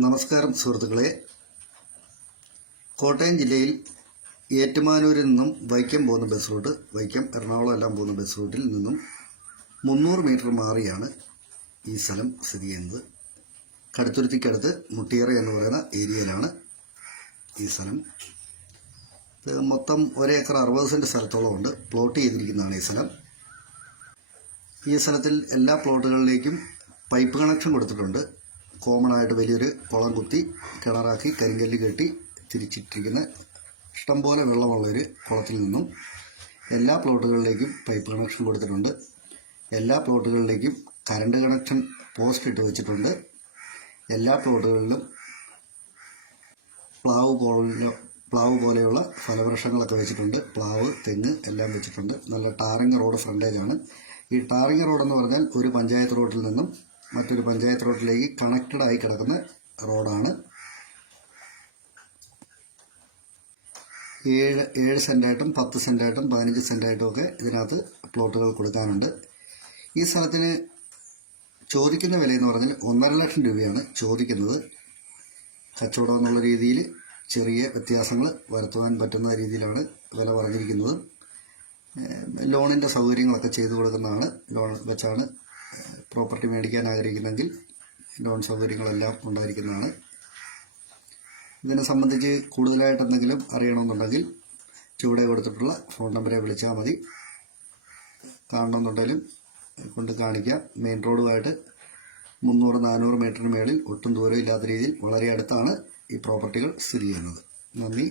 നമസ്കാരം സുഹൃത്തുക്കളെ. കോട്ടയം ജില്ലയിൽ ഏറ്റുമാനൂരിൽ നിന്നും വൈക്കം പോകുന്ന ബസ് റൂട്ട്, വൈക്കം എറണാകുളം എല്ലാം പോകുന്ന ബസ് റൂട്ടിൽ നിന്നും 300 മീറ്റർ മാറിയാണ് ഈ സ്ഥലം സ്ഥിതി ചെയ്യുന്നത്. കടുത്തുരുത്തിക്കടുത്ത് മുട്ടിയറ എന്ന് പറയുന്ന ഏരിയയിലാണ് ഈ സ്ഥലം. ഇത് മൊത്തം 1 ഏക്കർ 60 സെൻറ്റ് സ്ഥലത്തോളം ഉണ്ട്. പ്ലോട്ട് ചെയ്തിരിക്കുന്നതാണ് ഈ സ്ഥലം. ഈ സ്ഥലത്തിൽ എല്ലാ പ്ലോട്ടുകളിലേക്കും പൈപ്പ് കണക്ഷൻ കൊടുത്തിട്ടുണ്ട്. കോമൺ ആയിട്ട് വലിയൊരു കുളം കുത്തി കിണറാക്കി കരിങ്കല്ല് കെട്ടി തിരിച്ചിട്ടിരിക്കുന്ന ഇഷ്ടംപോലെ വെള്ളമുള്ളൊരു കുളത്തിൽ നിന്നും എല്ലാ പ്ലോട്ടുകളിലേക്കും പൈപ്പ് കണക്ഷൻ കൊടുത്തിട്ടുണ്ട്. എല്ലാ പ്ലോട്ടുകളിലേക്കും കറണ്ട് കണക്ഷൻ പോസ്റ്റ് ഇട്ട് വെച്ചിട്ടുണ്ട്. എല്ലാ പ്ലോട്ടുകളിലും പ്ലാവ് പോലെയുള്ള ഫലവൃക്ഷങ്ങളൊക്കെ വെച്ചിട്ടുണ്ട്. പ്ലാവ്, തെങ്ങ് എല്ലാം വെച്ചിട്ടുണ്ട്. നല്ല ടാറിങ് റോഡ് ഫ്രണ്ടേജാണ്. ഈ ടാറിങ് റോഡെന്ന് പറഞ്ഞാൽ ഒരു പഞ്ചായത്ത് റോഡിൽ നിന്നും മറ്റൊരു പഞ്ചായത്ത് റോഡിലേക്ക് കണക്റ്റഡായി കിടക്കുന്ന റോഡാണ്. 7 സെൻറ്റായിട്ടും 10 സെൻറ്റായിട്ടും 15 സെൻറ്റായിട്ടും ഒക്കെ ഇതിനകത്ത് പ്ലോട്ടുകൾ കൊടുക്കാനുണ്ട്. ഈ സ്ഥലത്തിന് ചോദിക്കുന്ന വിലയെന്ന് പറഞ്ഞാൽ 1.5 ലക്ഷം രൂപയാണ് ചോദിക്കുന്നത്. കച്ചവടം എന്നുള്ള രീതിയിൽ ചെറിയ വ്യത്യാസങ്ങൾ വരുത്തുവാൻ പറ്റുന്ന രീതിയിലാണ് വില പറഞ്ഞിരിക്കുന്നത്. ലോണിൻ്റെ സൗകര്യങ്ങളൊക്കെ ചെയ്തു കൊടുക്കുന്നതാണ്. ലോൺ വെച്ചാണ് പ്രോപ്പർട്ടി മേടിക്കാൻ ആഗ്രഹിക്കുന്നെങ്കിൽ ലോൺ സൗകര്യങ്ങളെല്ലാം ഉണ്ടായിരിക്കുന്നതാണ്. ഇതിനെ സംബന്ധിച്ച് കൂടുതലായിട്ട് എന്തെങ്കിലും അറിയണമെന്നുണ്ടെങ്കിൽ ചുവടെ കൊടുത്തിട്ടുള്ള ഫോൺ നമ്പറെ വിളിച്ചാൽ മതി. കാണണമെന്നുണ്ടെങ്കിലും കൊണ്ട് കാണിക്കാം. മെയിൻ റോഡുമായിട്ട് 300-400 മീറ്ററിന് മേളിൽ ഒട്ടും ദൂരമില്ലാത്ത രീതിയിൽ വളരെ അടുത്താണ് ഈ പ്രോപ്പർട്ടികൾ സ്ഥിതി ചെയ്യുന്നത്. നന്ദി.